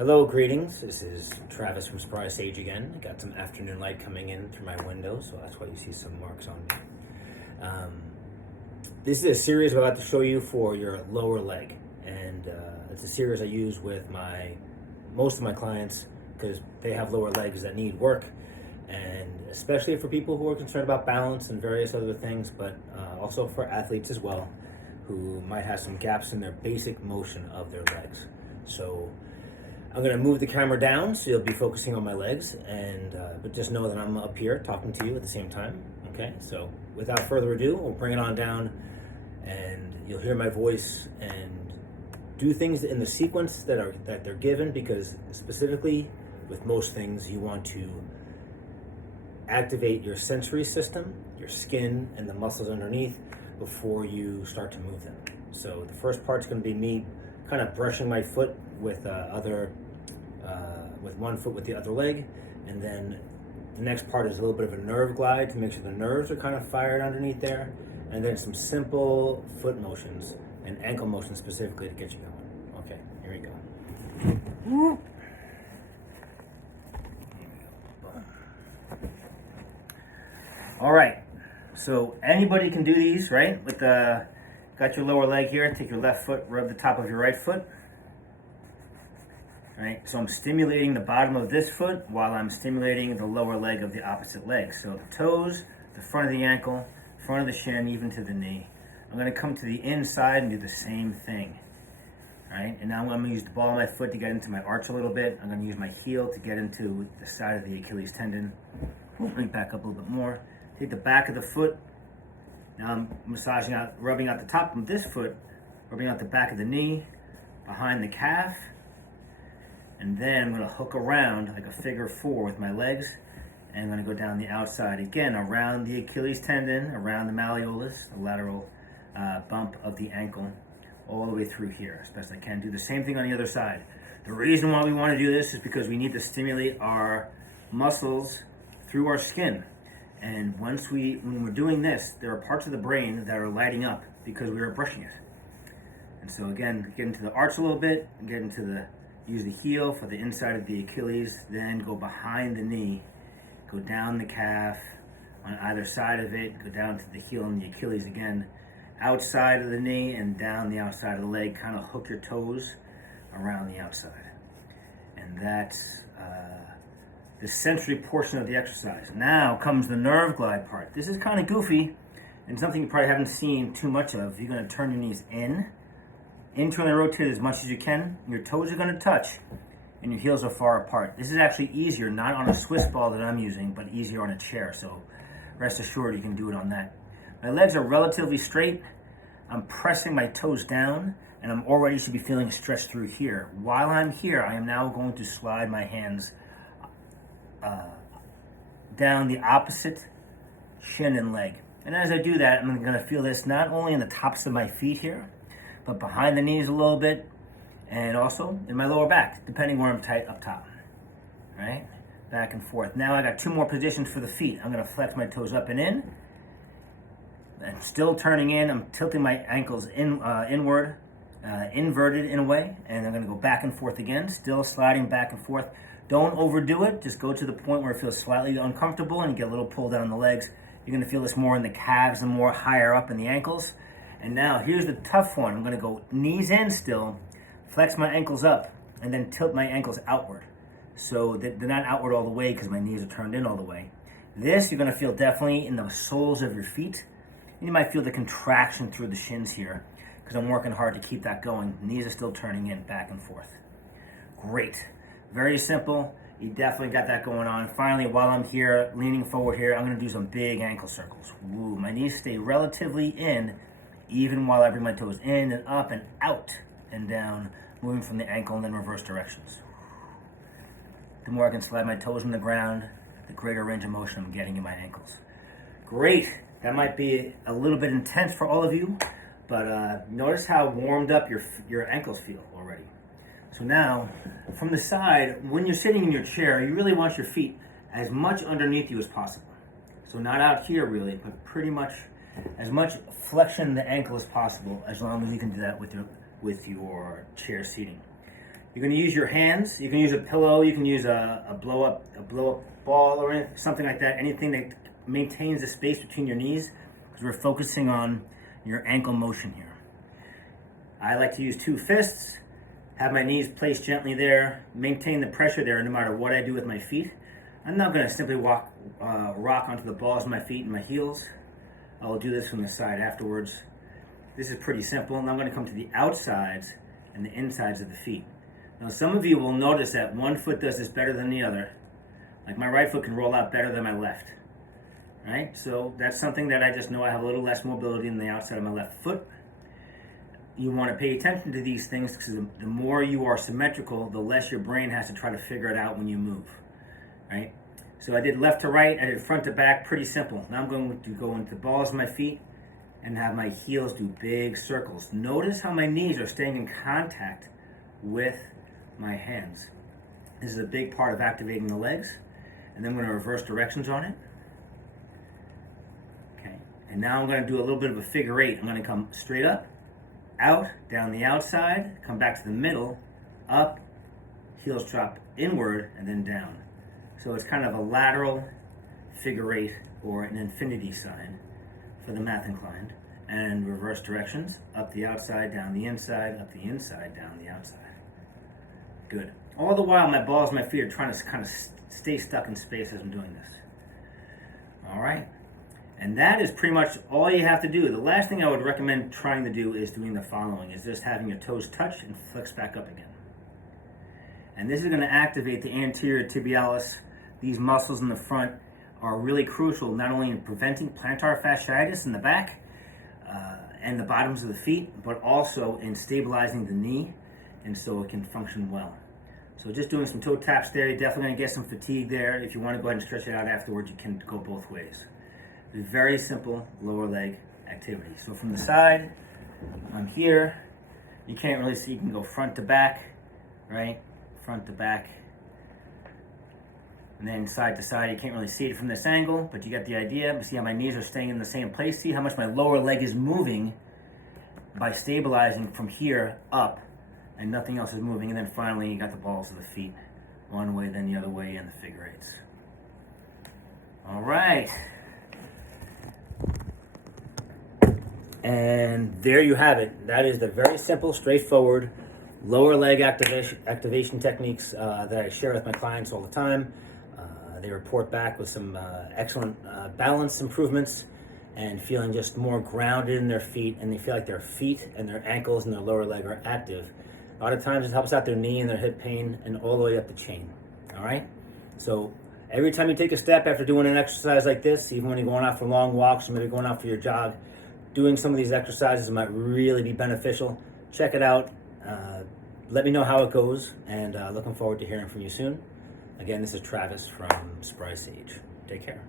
Hello, greetings. This is Travis from Surprise Sage again. I got some afternoon light coming in through my window, so that's why you see some marks on me. This is a series I'm about to show you for your lower leg, and it's a series I use with most of my clients because they have lower legs that need work, and especially for people who are concerned about balance and various other things, but also for athletes as well who might have some gaps in their basic motion of their legs. So I'm going to move the camera down so you'll be focusing on my legs, but just know that I'm up here talking to you at the same time. Okay, so without further ado, we'll bring it on down and you'll hear my voice and do things in the sequence that they're given, because specifically with most things you want to activate your sensory system, your skin, and the muscles underneath before you start to move them. So the first part's going to be me kind of brushing my foot with one foot with the other leg, and then the next part is a little bit of a nerve glide to make sure the nerves are kind of fired underneath there, and then some simple foot motions and ankle motions specifically to get you going. Okay, here we go. All right, so anybody can do these, right? Got your lower leg here, take your left foot, rub the top of your right foot. Right, so I'm stimulating the bottom of this foot while I'm stimulating the lower leg of the opposite leg. So the toes, the front of the ankle, front of the shin, even to the knee. I'm going to come to the inside and do the same thing. Right, and now I'm going to use the ball of my foot to get into my arch a little bit. I'm going to use my heel to get into the side of the Achilles tendon. Bring it back up a little bit more. Take the back of the foot. Now I'm massaging out, rubbing out the top of this foot, rubbing out the back of the knee, behind the calf. And then I'm going to hook around like a figure four with my legs, and I'm going to go down the outside again around the Achilles tendon, around the malleolus, the lateral bump of the ankle, all the way through here as best I can. Do the same thing on the other side. The reason why we want to do this is because we need to stimulate our muscles through our skin. And when we're doing this, there are parts of the brain that are lighting up because we are brushing it. And so again, get into the arch a little bit, and use the heel for the inside of the Achilles, then go behind the knee, go down the calf on either side of it, go down to the heel and the Achilles again, outside of the knee and down the outside of the leg, kind of hook your toes around the outside. And that's the sensory portion of the exercise. Now comes the nerve glide part. This is kind of goofy and something you probably haven't seen too much of. You're going to turn your knees internally rotate as much as you can. Your toes are going to touch and your heels are far apart. This is actually easier, not on a Swiss ball that I'm using, but easier on a chair. So rest assured you can do it on that. My legs are relatively straight. I'm pressing my toes down, and I'm already should be feeling a stretch through here. While I'm here, I am now going to slide my hands down the opposite shin and leg. And as I do that, I'm going to feel this not only in the tops of my feet here, but behind the knees a little bit, and also in my lower back, depending where I'm tight up top. Right? Back and forth. Now I got two more positions for the feet. I'm going to flex my toes up and in. And still turning in. I'm tilting my ankles inward, inverted in a way, and I'm going to go back and forth again, still sliding back and forth. Don't overdo it. Just go to the point where it feels slightly uncomfortable and you get a little pull down the legs. You're going to feel this more in the calves and more higher up in the ankles. And now here's the tough one. I'm going to go knees in still, flex my ankles up, and then tilt my ankles outward. So that they're not outward all the way because my knees are turned in all the way. This you're going to feel definitely in the soles of your feet. And you might feel the contraction through the shins here because I'm working hard to keep that going. Knees are still turning in back and forth. Great. Very simple. You definitely got that going on. Finally, while I'm here, leaning forward here, I'm going to do some big ankle circles. Woo. My knees stay relatively in, even while I bring my toes in and up and out and down, moving from the ankle and then reverse directions. The more I can slide my toes on the ground, the greater range of motion I'm getting in my ankles. Great. That might be a little bit intense for all of you, but notice how warmed up your ankles feel already. So now, from the side, when you're sitting in your chair, you really want your feet as much underneath you as possible. So not out here really, but pretty much as much flexion in the ankle as possible, as long as you can do that with your chair seating. You're going to use your hands. You can use a pillow. You can use a blow up ball or something like that. Anything that maintains the space between your knees, because we're focusing on your ankle motion here. I like to use 2 fists. Have my knees placed gently there. Maintain the pressure there no matter what I do with my feet. I'm not going to simply rock onto the balls of my feet and my heels. I'll do this from the side afterwards. This is pretty simple. Now I'm going to come to the outsides and the insides of the feet. Now some of you will notice that one foot does this better than the other. Like my right foot can roll out better than my left. Right? So that's something that I just know I have a little less mobility in the outside of my left foot. You want to pay attention to these things because the more you are symmetrical, the less your brain has to try to figure it out when you move. Right? So I did left to right, I did front to back, pretty simple. Now I'm going to go into the balls of my feet and have my heels do big circles. Notice how my knees are staying in contact with my hands. This is a big part of activating the legs. And then I'm going to reverse directions on it. Okay. And now I'm going to do a little bit of a figure 8. I'm going to come straight up, out, down the outside, come back to the middle, up, heels drop inward, and then down. So it's kind of a lateral figure 8 or an infinity sign for the math inclined. And reverse directions, up the outside, down the inside, up the inside, down the outside. Good. All the while my balls and my feet are trying to kind of stay stuck in space as I'm doing this. All right. And that is pretty much all you have to do. The last thing I would recommend trying to do is doing the following, is just having your toes touch and flex back up again. And this is going to activate the anterior tibialis. These muscles in the front are really crucial, not only in preventing plantar fasciitis in the back and the bottoms of the feet, but also in stabilizing the knee, and so it can function well. So just doing some toe taps there, you're definitely going to get some fatigue there. If you want to go ahead and stretch it out afterwards, you can go both ways. It's a very simple lower leg activity. So from the side, I'm here. You can't really see, you can go front to back, right? Front to back. And then side to side, you can't really see it from this angle, but you get the idea. See how my knees are staying in the same place? See how much my lower leg is moving by stabilizing from here up, and nothing else is moving. And then finally, you got the balls of the feet one way, then the other way, and the figure 8s. All right. And there you have it. That is the very simple, straightforward lower leg activation techniques that I share with my clients all the time. They report back with some excellent balance improvements and feeling just more grounded in their feet, and they feel like their feet and their ankles and their lower leg are active. A lot of times it helps out their knee and their hip pain and all the way up the chain. All right? So every time you take a step after doing an exercise like this, even when you're going out for long walks or maybe going out for your jog, doing some of these exercises might really be beneficial. Check it out. Let me know how it goes, and looking forward to hearing from you soon. Again, this is Travis from Spry Sage. Take care.